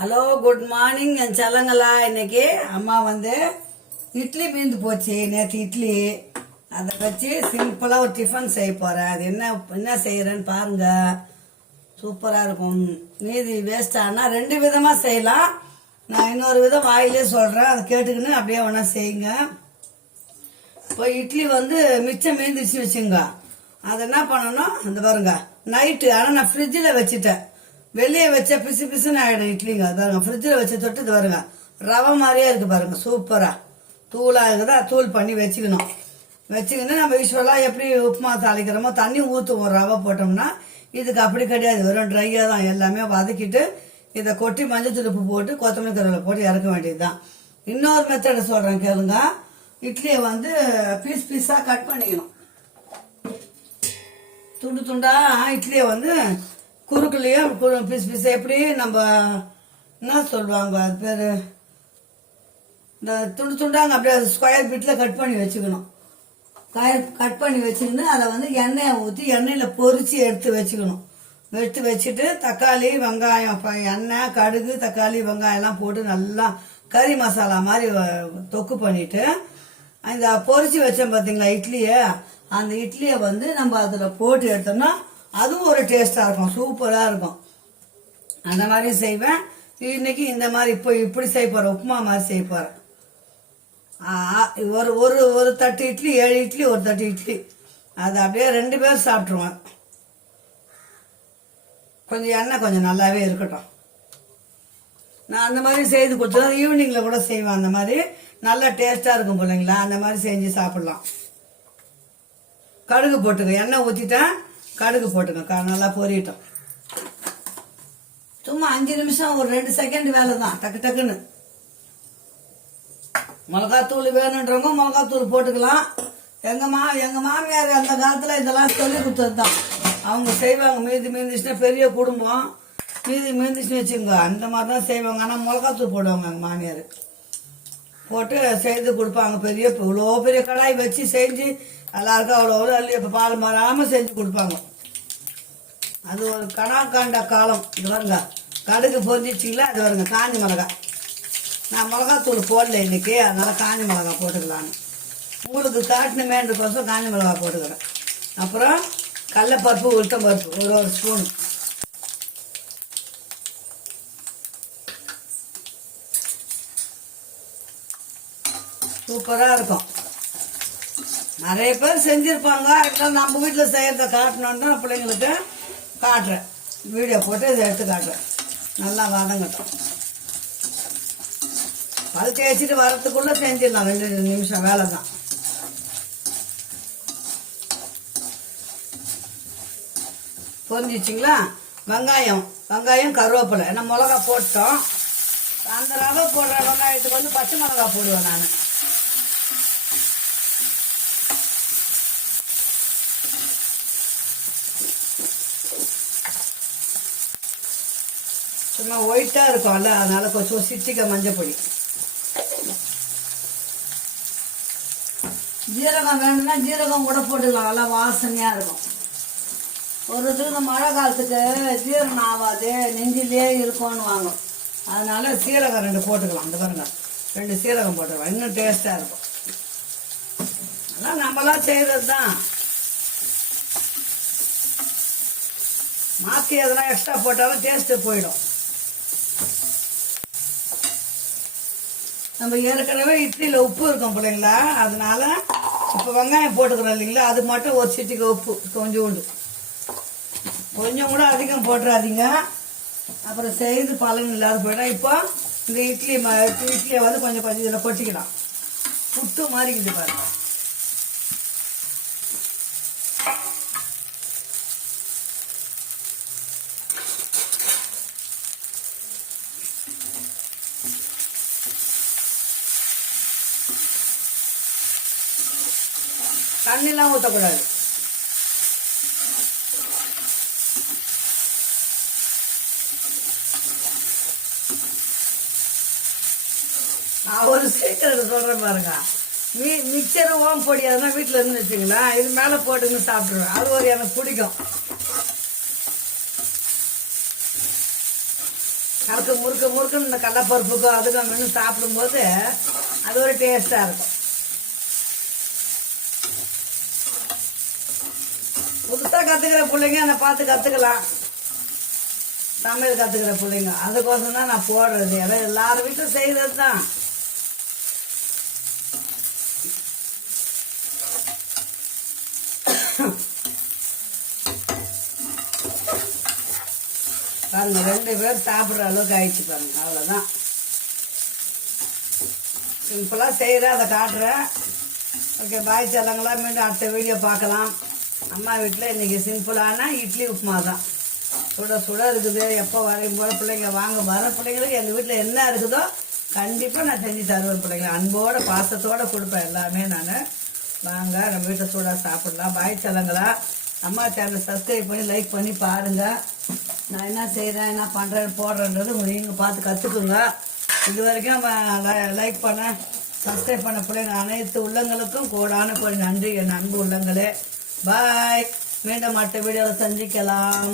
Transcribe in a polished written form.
Hello good morning என் செல்லங்களா. இன்னைக்கு அம்மா வந்து இட்லி மீந்து போச்சு. நேற்று இட்லி அதை வச்சு சிம்பிளாக ஒரு டிஃபன் செய்ய போகிறேன். அது என்ன என்ன செய்கிறேன்னு பாருங்க. சூப்பராக இருக்கும். மீதி வேஸ்ட் ஆனால் ரெண்டு விதமாக செய்யலாம். நான் இன்னொரு விதம் வாயிலே சொல்கிறேன், அதை கேட்டுக்கின்னு அப்படியே ஒன்றா செய்யுங்க. இப்போ இட்லி வந்து மிச்சம் மீந்துச்சு வச்சுங்க. அதை என்ன பண்ணணும், அந்த பாருங்க நைட்டு. ஆனால் நான் ஃப்ரிட்ஜில் வச்சுட்டேன். வெளியே வச்சா பிசு பிசுன்னு ஆயிடும் இட்லிங்க. பாருங்க ஃப்ரிட்ஜில் வச்சு தொட்டு இது பாருங்க ரவை மாதிரியே இருக்கு பாருங்க. சூப்பரா தூளாக இருக்குதா, தூள் பண்ணி வச்சுக்கணும். வச்சுக்கின்னு நம்ம யூஸ்வலாக எப்படி உப்புமா தாளிக்கிறோமோ தண்ணி ஊற்றுவோம் ரவை போட்டோம்னா, இதுக்கு அப்படி கிடையாது. வெறும் ட்ரையாக தான் எல்லாமே வதக்கிட்டு இதை கொட்டி மஞ்சள் உப்பு போட்டு கொத்தமல்லி கருவேப்பிலை போட்டு இறக்க வேண்டியது தான். இன்னொரு மெத்தடை சொல்கிறேன் கேளுங்க. இட்லியை வந்து பீஸ் பீஸாக கட் பண்ணிக்கணும். துண்டு துண்டா இட்லியை வந்து குறுக்குலையும் பீஸ் பீஸ் எப்படி நம்ம என்ன சொல்லுவாங்க அது பேர், இந்த துண்டு துண்டாங்க அப்படியே ஸ்கொயர் பீட்டில் கட் பண்ணி வச்சுக்கணும். கட் பண்ணி வச்சுக்கின்னு அதை வந்து எண்ணெயை ஊற்றி எண்ணெயில் பொரிச்சு எடுத்து வச்சுக்கணும். எடுத்து வச்சுட்டு தக்காளி வெங்காயம், எண்ணெய் கடுகு தக்காளி வெங்காயம்லாம் போட்டு நல்லா கறி மசாலா மாதிரி தொக்கு பண்ணிட்டு இந்த பொரிச்சு வச்சோம் பார்த்தீங்களா இட்லியை, அந்த இட்லியை வந்து நம்ம அதில் போட்டு எடுத்தோம்னா அதுவும் ஒரு டேஸ்டாக இருக்கும், சூப்பராக இருக்கும். அந்த மாதிரி செய்வேன். இன்னைக்கு இந்த மாதிரி இப்போ இப்படி செய்ய போகிறேன், உப்புமா மாதிரி செய்ய போகிறேன். ஒரு ஒரு ஒரு தட்டு இட்லி, 7 இட்லி, ஒரு தட்டு இட்லி, அது அப்படியே 2 பேர் சாப்பிட்ருவேன். கொஞ்சம் எண்ணெய் கொஞ்சம் நல்லாவே இருக்கட்டும். நான் அந்த மாதிரி செய்து கொடுத்தா ஈவினிங்கில் கூட செய்வேன். அந்த மாதிரி நல்லா டேஸ்டாக இருக்கும் பிள்ளைங்களா, அந்த மாதிரி செஞ்சு சாப்பிட்லாம். கடுகு போட்டுக்க, எண்ணெய் ஊற்றிட்டேன், கடுகு போட்டுங்க, நல்லா பொரியட்டும். சும்மா 5 நிமிஷம், ஒரு 2 செகண்ட் வேலை தான், டக்கு டக்குன்னு. மிளகாத்தூள் வேணுன்றவங்க மிளகாத்தூள் போட்டுக்கலாம். எங்க மாமியார் அந்த காலத்துல இதெல்லாம் சொல்லி கொடுத்தது தான். அவங்க செய்வாங்க. மீந்துச்சுன்னா பெரிய குடும்பம், மீந்துச்சுன்னு வச்சுங்க அந்த மாதிரி தான் செய்வாங்க. ஆனால் மிளகாத்தூள் போடுவாங்க எங்கள் மாமியார். போட்டு செய்து கொடுப்பாங்க. இவ்வளோ பெரிய கடாய் வச்சு செஞ்சு எல்லாருக்கும் அவ்வளோ அள்ளி இப்போ பால் மாறாமல் செஞ்சு கொடுப்பாங்க. அது ஒரு கணக்காண்ட காலம். இது வருங்க கடுகு பொரிச்சிச்சிங்களா, அது வருங்க காஞ்சி மிளகாய். நான் மிளகாத்தூள் போடல இன்னைக்கு, அதனால காஞ்சி மிளகாய் போட்டுக்கலான்னு. உங்களுக்கு காட்டினமேன்றக்கோசம் காஞ்சி மிளகாய் போட்டுக்கிறேன். அப்புறம் கடலைப்பருப்பு உளுத்தம் பருப்பு ஒரு ஸ்பூன். சூப்பராக இருக்கும். நிறைய பேர் செஞ்சுருப்பாங்க. இல்லை நம்ம வீட்டில் செய்கிறத காட்டணுன்னு தான் பிள்ளைங்களுக்கு காட்டுறேன். வீடியோ போட்டு இதை எடுத்து காட்டுறேன். நல்லா வதங்கட்டும். பல் தேய்ச்சிட்டு வரத்துக்குள்ளே செஞ்சிடலாம். 2 நிமிஷம் வேலை தான். பொரிஞ்சிச்சிங்களா? வெங்காயம் கருவேப்பிலை. ஏன்னா மிளகா போட்டோம். அந்த ரவை போடுற வெங்காயத்துக்கு வந்து பச்சை மிளகா போடுவேன் நான். சும்மா ஒயிட்டாக இருக்கும்ல, அதனால கொஞ்சம் சிட்டிக்க மஞ்சள் பொடி. ஜீரகம் வேணும்னா ஜீரகம் கூட போட்டுக்கலாம், நல்லா வாசனையாக இருக்கும். ஒரு இந்த மழை காலத்துக்கு ஜீரணம் ஆகாது, நெஞ்சிலே இருக்கும்னு வாங்கும். அதனால சீரகம் 2 போட்டுக்கலாம். அந்த பாருங்க 2 சீரகம் போட்டுக்கலாம், இன்னும் டேஸ்டாக இருக்கும். அதெல்லாம் நம்மளாம் செய்கிறது தான். மாற்றி எதனா எக்ஸ்ட்ரா போட்டாலும் டேஸ்ட்டு போயிடும். நம்ம ஏற்கனவே இட்லியில் உப்பு இருக்கும் பிள்ளைங்களா, அதனால இப்போ வெங்காயம் போட்டுக்கிறோம் இல்லைங்களா, அது மட்டும் ஒரு சிட்டிக்கு உப்பு கொஞ்சோண்டு. கொஞ்சம் கூட அதிகம் போட்டுறாதீங்க, அப்புறம் செய்து பலன் இல்லாத போயிடும். இப்போ இந்த இட்லியை வந்து கொஞ்சம் இதில் கொட்டிக்கலாம். புட்டு மாதிரி இது பாருங்க. தண்ணிலாம் ஊற்றக்கூடாது. நான் ஒரு சீக்கிரம் சொல்கிறேன் பாருங்க. மிக்சரும் ஓம் பொடி அதெல்லாம் வீட்டில் இருந்து வச்சுங்களா, இது மேலே போட்டுன்னு சாப்பிட்ருவேன். அது ஒரு எனக்கு பிடிக்கும். அதுக்கு முறுக்க முறுக்குன்னு இந்த கடலப்பருப்புக்கும் அதுக்கும் மென்று சாப்பிடும்போது அது ஒரு டேஸ்டாக இருக்கும். புதுசாக கற்றுக்கிற பிள்ளைங்க என்னை பார்த்து கற்றுக்கலாம், சமையல் கற்றுக்கிற பிள்ளைங்க. அதுக்கோசம் தான் நான் போடுறது. எல்லாம் எல்லாரும் வீட்டிலும் செய்கிறது தான். பாருங்க 2 பேர் சாப்பிட்ற அளவுக்கு ஆயிடுச்சு பாருங்க. அவ்வளோதான், சிம்பிளாக செய்கிறேன், அதை காட்டுறேன். ஓகே, பாய் செல்லங்களா. மீண்டும் அடுத்த வீடியோ பார்க்கலாம். அம்மா வீட்டில் இன்றைக்கி சிம்பிளான இட்லி உப்புமா தான். சுட சுட இருக்குது. எப்போ வரையும் போல பிள்ளைங்க வாங்க வர பிள்ளைங்களுக்கு எங்கள் வீட்டில் என்ன இருக்குதோ கண்டிப்பாக நான் செஞ்சு தருவேன். பிள்ளைங்க அன்போடு பாசத்தோடு கொடுப்பேன் எல்லாமே நான். வாங்க நம்ம வீட்டில் சூடாக சாப்பிடலாம். பாய் செல்லங்களா. அம்மா சேனல் சப்ஸ்கிரைப் பண்ணி லைக் பண்ணி பாருங்கள். நான் என்ன செய்கிறேன், என்ன பண்ணுறேன், போடுறேன்றது நீங்கள் பார்த்து கற்றுக்குங்க. இது வரைக்கும் லைக் பண்ண சப்ஸ்கிரைப் பண்ண பிள்ளைங்க அனைத்து உள்ளங்களுக்கும் கோடான கோடி நன்றி என் அன்பு உள்ளங்களே. பாய். மீண்டும் மற்ற வீடியோவில் சந்திக்கலாம்.